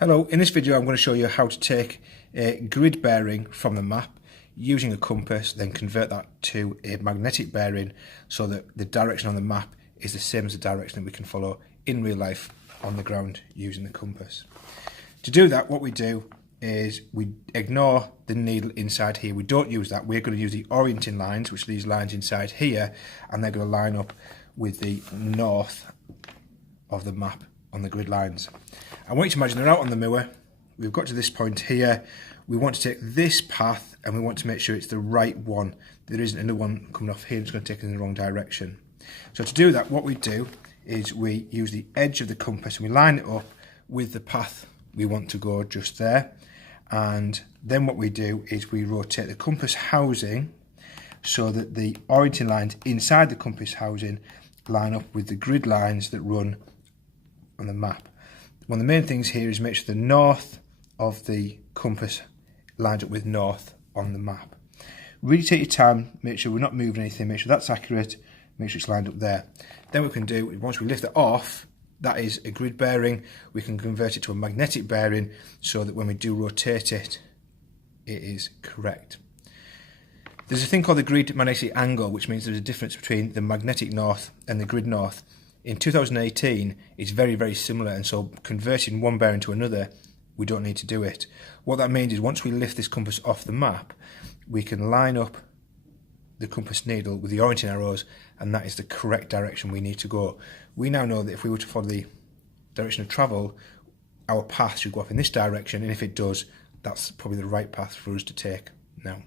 Hello, in this video I'm going to show you how to take a grid bearing from the map using a compass, then convert that to a magnetic bearing so that the direction on the map is the same as the direction that we can follow in real life on the ground using the compass. To do that, what we do is we ignore the needle inside here. We don't use that. We're going to use the orienting lines, which are these lines inside here, and they're going to line up with the north of the map on the grid lines. I want you to imagine they're out on the moor. We've got to this point here. We want to take this path and we want to make sure it's the right one. There isn't another one coming off here that's going to take us in the wrong direction. So to do that, what we do is we use the edge of the compass and we line it up with the path we want to go just there. And then what we do is we rotate the compass housing so that the orienting lines inside the compass housing line up with the grid lines that run on the map. One of the main things here is make sure the north of the compass lines up with north on the map. Really take your time, make sure we're not moving anything, make sure that's accurate, make sure it's lined up there. Then what we can do, once we lift it off, that is a grid bearing, we can convert it to a magnetic bearing so that when we do rotate it, it is correct. There's a thing called the grid magnetic angle, which means there's a difference between the magnetic north and the grid north. In 2018, it's very, very similar, and so converting one bearing to another, we don't need to do it. What that means is once we lift this compass off the map, we can line up the compass needle with the orienting arrows, and that is the correct direction we need to go. We now know that if we were to follow the direction of travel, our path should go off in this direction, and if it does, that's probably the right path for us to take now.